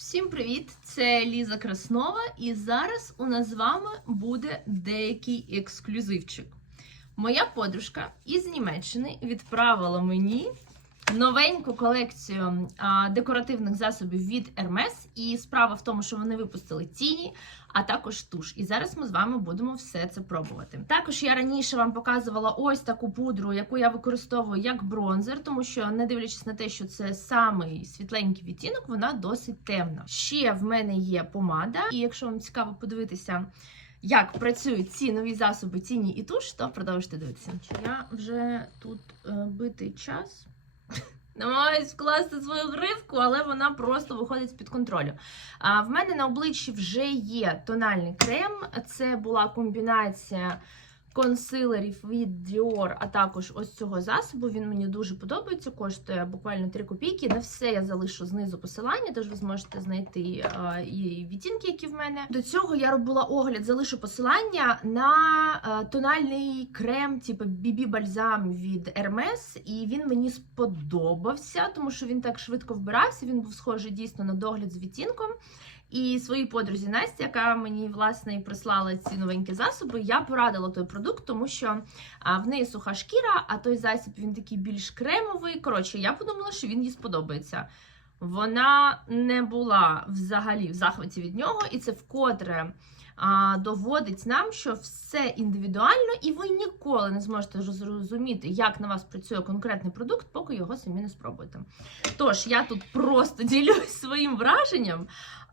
Всім привіт! Це Ліза Краснова, і зараз у нас з вами буде деякий ексклюзивчик. Моя подружка із Німеччини відправила мені новеньку колекцію декоративних засобів від Hermes. І справа в тому, що вони випустили тіні, а також туш. І зараз ми з вами будемо все це пробувати. Також я раніше вам показувала ось таку пудру, яку я використовую як бронзер, тому що, не дивлячись на те, що це самий світленький відтінок, вона досить темна. Ще в мене є помада, і якщо вам цікаво подивитися. Як працюють ці нові засоби тіні і туш, то продовжуйте дивитися. Я вже тут е, битий час. Намагаюсь вкласти свою гривку, але вона просто виходить з-під контролю. А в мене на обличчі вже є тональний крем. Це була комбінація консилерів від Dior, а також ось цього засобу. Він мені дуже подобається, коштує буквально 3 копійки. На все я залишу знизу посилання, тож ви зможете знайти а, і відтінки, які в мене. До цього я робила огляд, залишу посилання на а, тональний крем, типу BB бальзам від Hermes, і він мені сподобався, тому що він так швидко вбирався. Він був схожий дійсно на догляд з відтінком. І своїй подрузі Насті, яка мені власне і прислала ці новенькі засоби, я порадила той продукт, тому що в неї суха шкіра, а той засіб він такий більш кремовий. Коротше, я подумала, що він їй сподобається. Вона не була взагалі в захваті від нього, і це вкотре а, доводить нам, що все індивідуально, і ви ніколи не зможете зрозуміти, як на вас працює конкретний продукт, поки його самі не спробуєте. Тож я тут просто ділюсь своїм враженням.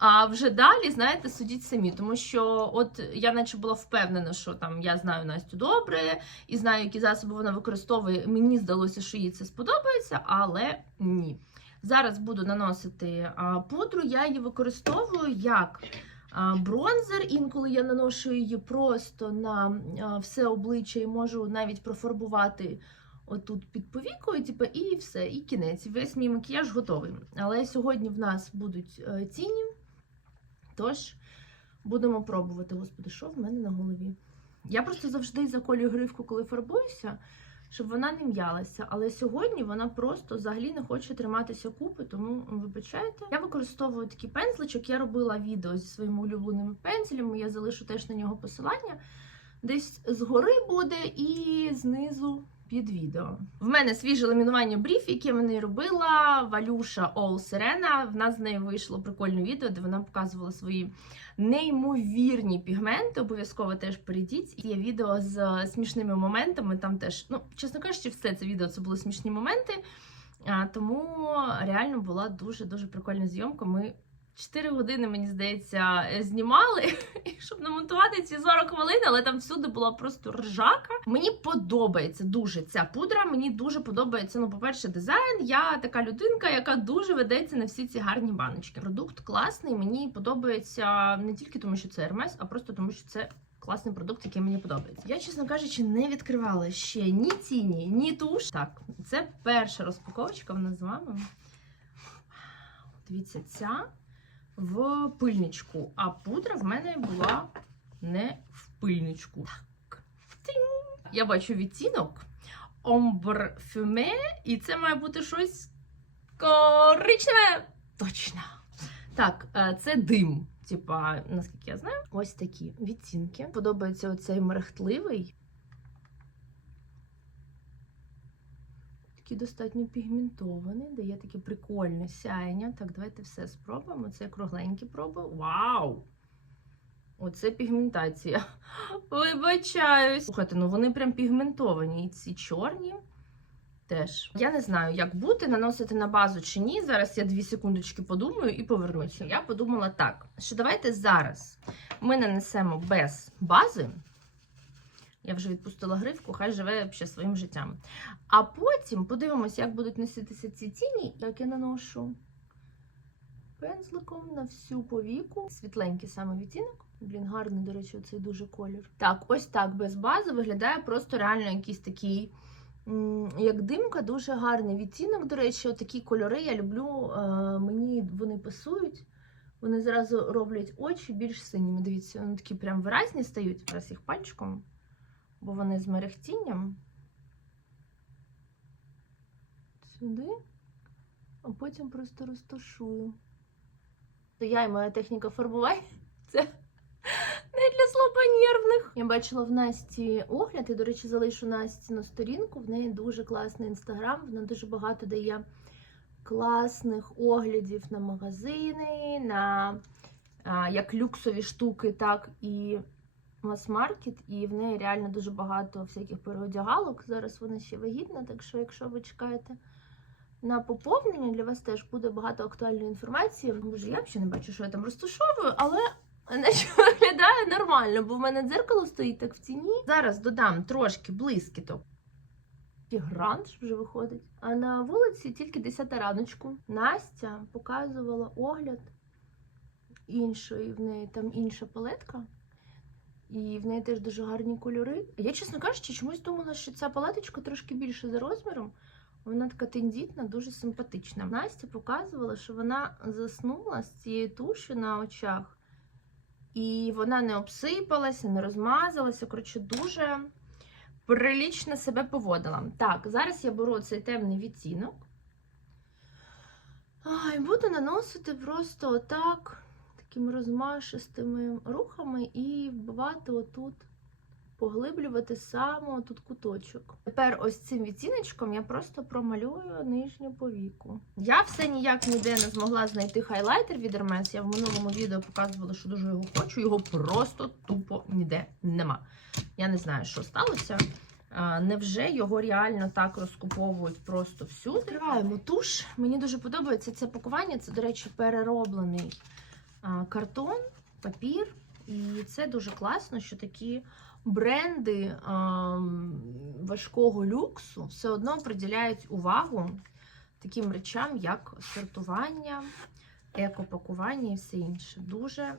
А вже далі, знаєте, судіть самі, тому що от я наче була впевнена, що там я знаю Настю добре і знаю, які засоби вона використовує. Мені здалося, що їй це сподобається, але ні. Зараз буду наносити пудру, я її використовую як бронзер. Інколи я наношу її просто на все обличчя і можу навіть профарбувати. Отут під повікою, типу, і все, і кінець. Весь мій макіяж готовий. Але сьогодні в нас будуть е, тіні. Тож, будемо пробувати. Господи, що в мене на голові? Я просто завжди заколюю гривку, коли фарбуюся, щоб вона не м'ялася. Але сьогодні вона просто взагалі не хоче триматися купи, тому вибачайте. Я використовую такий пензличок. Я робила відео зі своїми улюбленими пензелями. Я залишу теж на нього посилання. Десь згори буде і знизу. Під відео. В мене свіже ламінування бріф, яке мені робила Валюша Ол Сирена. В нас з нею вийшло прикольне відео, де вона показувала свої неймовірні пігменти. Обов'язково теж перейдіть. Є відео з смішними моментами. Там теж, ну, чесно кажучи, все це відео це були смішні моменти. Тому реально була дуже-дуже прикольна зйомка. Ми 4 години, мені здається, знімали, щоб намонтувати ці 40 хвилин, але там всюди була просто ржака. Мені подобається дуже ця пудра. Мені дуже подобається, ну, по-перше, дизайн. Я така людинка, яка дуже ведеться на всі ці гарні баночки. Продукт класний, мені подобається не тільки тому, що це Hermes, а просто тому, що це. Класний продукт, який мені подобається. Я, чесно кажучи, не відкривала ще ні ціні, ні туш. Так, це перша розпаковочка в нас з вами. Дивіться, ця в пильничку, а пудра в мене була не в пильничку. Так. Тинь. Я бачу відтінок Ombre Fume, і це має бути щось коричневе. Точно. Так, е, це дим. Типа, наскільки я знаю, ось такі відтінки. Подобається оцей мерехтливий. Такий достатньо пігментований, дає таке прикольне сяєння. Так, давайте все спробуємо. Це кругленькі проби. Вау! Оце пігментація. Вибачаюсь. Слухайте, ну вони прям пігментовані. І ці чорні теж. Я не знаю, як бути, наносити на базу чи ні. Зараз я дві секундочки подумаю і повернуся. Я подумала так, що давайте зараз ми нанесемо без бази. Я вже відпустила гривку, хай живе ще своїм життям. А потім подивимося, як будуть носитися ці тіні, як я наношу пензликом на всю повіку. Світленький саме відтінок. Блін, гарний, до речі, цей дуже колір. Так, ось так без бази виглядає просто реально якийсь такий, як димка, дуже гарний відтінок. До речі, такі кольори я люблю. Мені вони пасують. Вони зразу роблять очі більш синіми. Дивіться, вони такі прям виразні стають. Зараз їх пальчиком бо вони з мерехтінням. Сюди, а потім просто розташую. То я і моя техніка фарбування це не для слабонервних. Я бачила в Насті огляд, і, до речі, залишу Насті на сторінку. В неї дуже класний інстаграм. Вона дуже багато дає класних оглядів на магазини, на а, як люксові штуки, так і мас-маркет. І в неї реально дуже багато всяких переодягалок. Зараз вона ще вагітна, так що, якщо ви чекаєте на поповнення, для вас теж буде багато актуальної інформації. Боже, я взагалі не бачу, що я там розташовую, але наче виглядає нормально, бо в мене дзеркало стоїть так в тіні. Зараз додам трошки блискіток. Гранж вже виходить. А на вулиці тільки 10 раночку. Настя показувала огляд іншої, в неї там інша палетка. І в неї теж дуже гарні кольори. Я, чесно кажучи, чомусь думала, що ця палеточка трошки більше за розміром. Вона така тендітна, дуже симпатична. Настя показувала, що вона заснула з цією тушю на очах, і вона не обсипалася, не розмазалася. Коротше, дуже прилічно себе поводила. Так, зараз я беру цей темний відтінок. І буду наносити просто отак, такими розмашистими рухами, і вбивати отут поглиблювати саме тут куточок. Тепер ось цим відтіночком я просто промалюю нижню повіку. Я все ніяк ніде не змогла знайти хайлайтер від Hermes. Я в минулому відео показувала, що дуже його хочу. Його просто тупо ніде нема. Я не знаю, що сталося. Невже його реально так розкуповують просто всюди? Відкриваємо туш. Мені дуже подобається це пакування. Це, до речі, перероблений картон, папір. І це дуже класно, що такі бренди важкого люксу все одно приділяють увагу таким речам, як сортування, екопакування і все інше. Дуже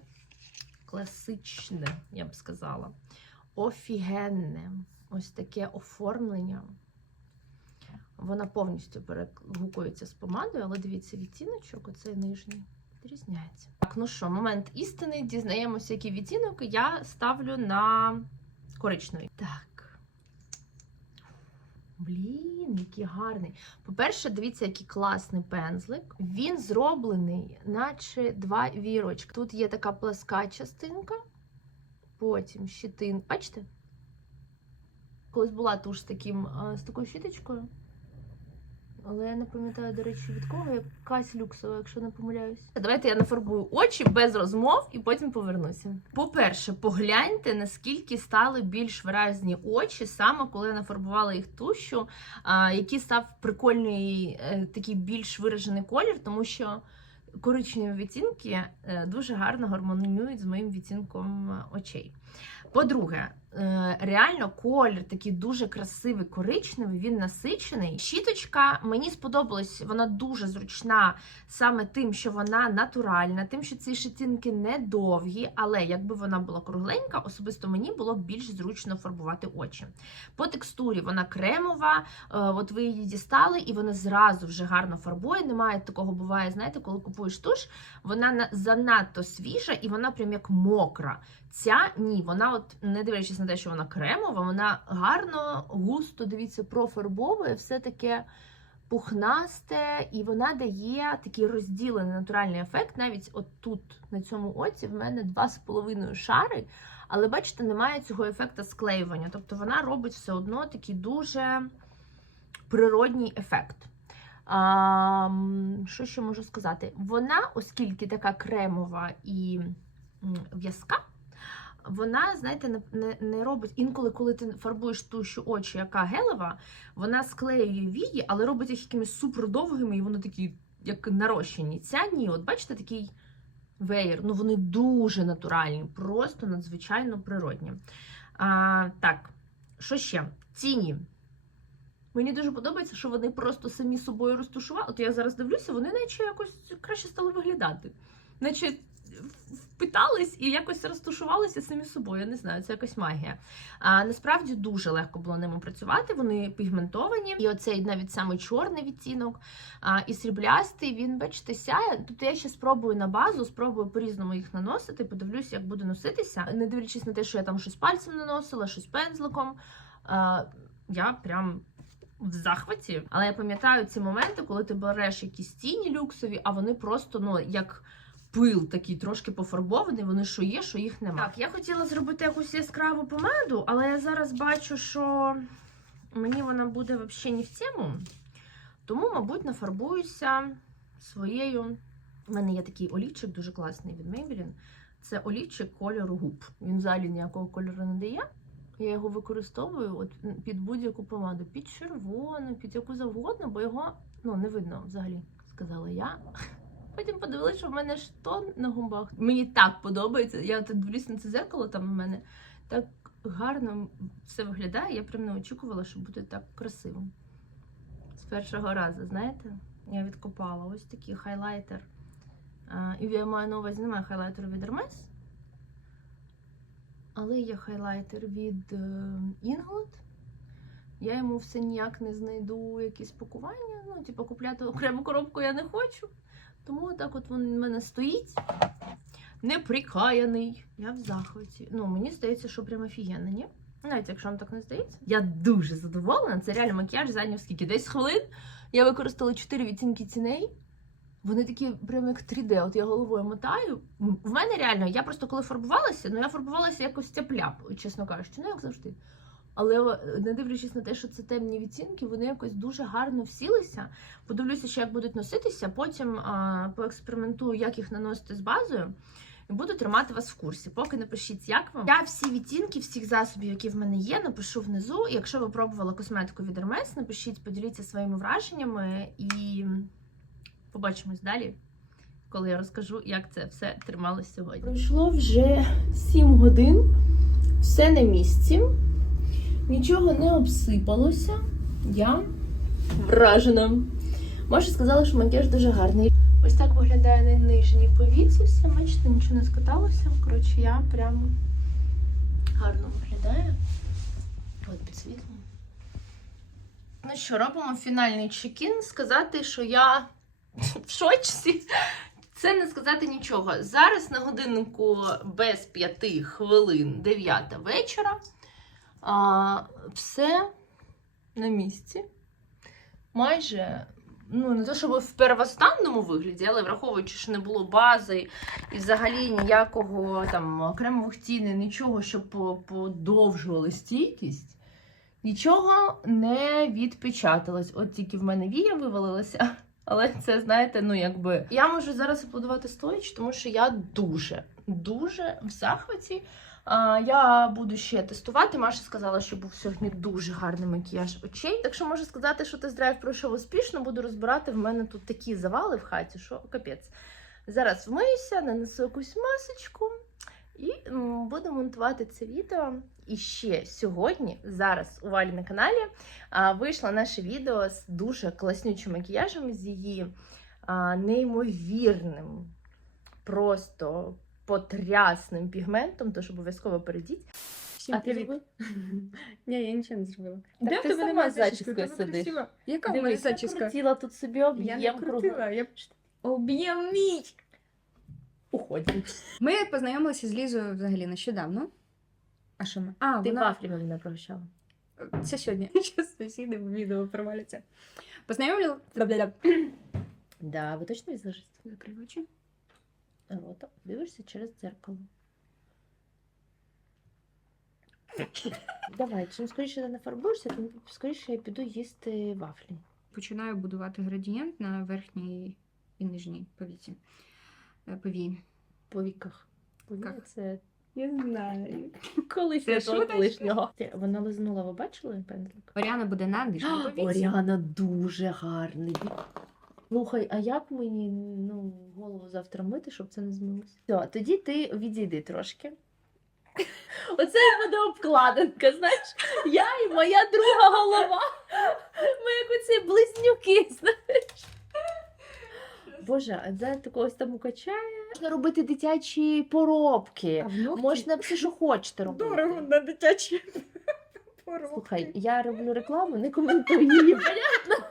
класичне, я б сказала, офігенне. Ось таке оформлення. Вона повністю перегукується з помадою, але дивіться, відтіночок, оцей нижній, відрізняється. Так, ну що, момент істини, дізнаємося, який відтінок я ставлю на коричневий. Так. Блін, який гарний. По-перше, дивіться, який класний пензлик. Він зроблений, наче два вірочки. Тут є така пласка частинка, потім щитин. Бачите? Колись була туш з, таким, з такою щіточкою. Але я не пам'ятаю, до речі, від кого якась люксова, якщо не помиляюсь. Давайте я нафарбую очі без розмов і потім повернуся. По-перше, погляньте, наскільки стали більш виразні очі, саме коли я нафарбувала їх тушу, який став прикольний, е, такий більш виражений колір, тому що коричневі відтінки е, дуже гарно гармонують з моїм відтінком е, очей. По-друге, реально колір такий дуже красивий, коричневий, він насичений. Щіточка мені сподобалась, вона дуже зручна саме тим, що вона натуральна, тим, що ці щетинки не довгі, але якби вона була кругленька, особисто мені було б більш зручно фарбувати очі. По текстурі вона кремова, от ви її дістали, і вона зразу вже гарно фарбує. Немає такого буває, знаєте, коли купуєш туш, вона занадто свіжа і вона прям як мокра. Ця ні, вона, от не дивлячись на те, що вона кремова, вона гарно, густо, дивіться, профарбовує, все таке пухнасте, і вона дає такий розділений натуральний ефект. Навіть от тут, на цьому оці, в мене два з половиною шари, але бачите, немає цього ефекту склеювання. Тобто вона робить все одно такий дуже природній ефект. А, Що ще можу сказати? Вона, оскільки така кремова і в'язка, вона, знаєте, не, не, не робить інколи, коли ти фарбуєш тушу очі, яка гелева, вона склеює вії, але робить їх якимись супердовгими, і вони такі, як нарощені. Ця ні, от бачите, такий веєр. Ну вони дуже натуральні, просто надзвичайно природні. А, Так, що ще? Тіні. Мені дуже подобається, що вони просто самі собою розташували. От я зараз дивлюся, вони наче якось краще стали виглядати. Наче впитались і якось розташувалися самі собою. Я не знаю, це якась магія. А насправді дуже легко було ними працювати. Вони пігментовані, і оцей навіть саме чорний відтінок а, і сріблястий. Він, бачите, сяє. Тут я ще спробую на базу, спробую по-різному їх наносити. Подивлюся, як буде носитися. Не дивлячись на те, що я там щось пальцем наносила, щось пензликом. А, я прям. В захваті, але я пам'ятаю ці моменти, коли ти береш якісь тіні люксові, а вони просто ну як пил такий трошки пофарбований. Вони що є, що їх немає. Так, я хотіла зробити якусь яскраву помаду, але я зараз бачу, що мені вона буде взагалі не в тему. Тому, мабуть, нафарбуюся своєю. У мене є такий олівчик дуже класний від Maybelline. Це олівчик кольору губ. Він взагалі ніякого кольору не дає. Я його використовую от під будь-яку помаду, під червону, під яку завгодно, бо його ну, не видно взагалі, сказала я. Потім подивилася, що в мене штон на губах. Мені так подобається. Я тут дивлюсь на це зеркало, там у мене так гарно все виглядає. Я прям не очікувала, що буде так красиво. З першого разу, знаєте, я відкопала ось такий хайлайтер. І я маю на увазі, немає хайлайтеру від Hermes, але є хайлайтер від е, Inglot. Я йому все ніяк не знайду якісь пакування. Ну, типу, купляти окрему коробку я не хочу. Тому так от він в мене стоїть. Неприкаяний. Я в захваті. Ну, мені здається, що прям офігенно, ні? Навіть якщо вам так не здається. Я дуже задоволена. Це реально макіяж зайняв скільки? 10 хвилин. Я використала 4 відтінки ціней. Вони такі прям як 3D. От я головою мотаю. В мене реально, я просто коли фарбувалася, ну я фарбувалася якось тяп-ляп, чесно кажучи, ну як завжди. Але не дивлячись на те, що це темні відтінки, вони якось дуже гарно всілися. Подивлюся, ще як будуть носитися. Потім а, поекспериментую, як їх наносити з базою. І буду тримати вас в курсі. Поки напишіть, як вам. Я всі відтінки всіх засобів, які в мене є, напишу внизу. Якщо ви пробували косметику від Hermes, напишіть, поділіться своїми враженнями і побачимось далі, коли я розкажу, як це все трималось сьогодні. Пройшло вже 7 годин, все на місці, нічого не обсипалося. Я вражена. Маша сказала, що макіяж дуже гарний. Ось так виглядає на нижній повіці. Все, бачите, нічого не скаталося. Коротше, я прямо гарно виглядає. От під світлом. Ну що, робимо фінальний чекін. Сказати, що я в шоці. Це не сказати нічого. Зараз на годиннику без п'яти хвилин 9 вечора. А, все на місці. Майже, ну, не то, щоб в первостанному вигляді, але враховуючи, що не було бази і взагалі ніякого там окремих цін, нічого, щоб по- подовжували стійкість. Нічого не відпечаталось. От тільки в мене вія вивалилася. Але це, знаєте, ну якби. Я можу зараз аплодувати стоїч, тому що я дуже, дуже в захваті. Я буду ще тестувати. Маша сказала, що був сьогодні дуже гарний макіяж очей. Так що можу сказати, що тест-драйв пройшов успішно. Буду розбирати. В мене тут такі завали в хаті, що капець. Зараз вмиюся, нанесу якусь масочку і буду монтувати це відео. І ще сьогодні, зараз у Валі на каналі, вийшло наше відео з дуже класнючим макіяжем, з її неймовірним, просто потрясним пігментом, тож обов'язково перейдіть. Всім А ти привіт. зробив? Ні, я нічого не зробила. Так Де в ти тебе сама немає зачіски? тебе сидиш. Яка в мене Дивись, я зачіска? крутила тут собі Я об'єм крутила, я об'єм мій. Уходимо. Ми познайомилися з Лізою взагалі нещодавно. А що ми? А, Ти вона... вафлями мене прощала. Це сьогодні. Зараз сусіди в відео проваляться. Познайомили... Да, ви точно візажист? Закрив очі. Рота. Дивишся через дзеркало. Давай, чим скоріше ти не фарбуєшся, тим скоріше я піду їсти вафлі. Починаю будувати градієнт на верхній і нижній повіці. Е, Повії. По віках. Як? Це Я знаю. колись Це я того шуточка? Вона лизнула, ви бачили пензлик? Оріана буде на нижній повіці. Оріана дуже гарний. Слухай, а як мені ну, голову завтра мити, щоб це не змилося? Все, тоді ти відійди трошки. Оце і буде обкладинка, знаєш? Я і моя друга голова. Ми як оці близнюки, знаєш. Боже, а це такогось там укачає. Можна робити дитячі поробки. А Можна все, що хочете робити. дорого на дитячі поробки. Слухай, я роблю рекламу, не коментуй її, понятно?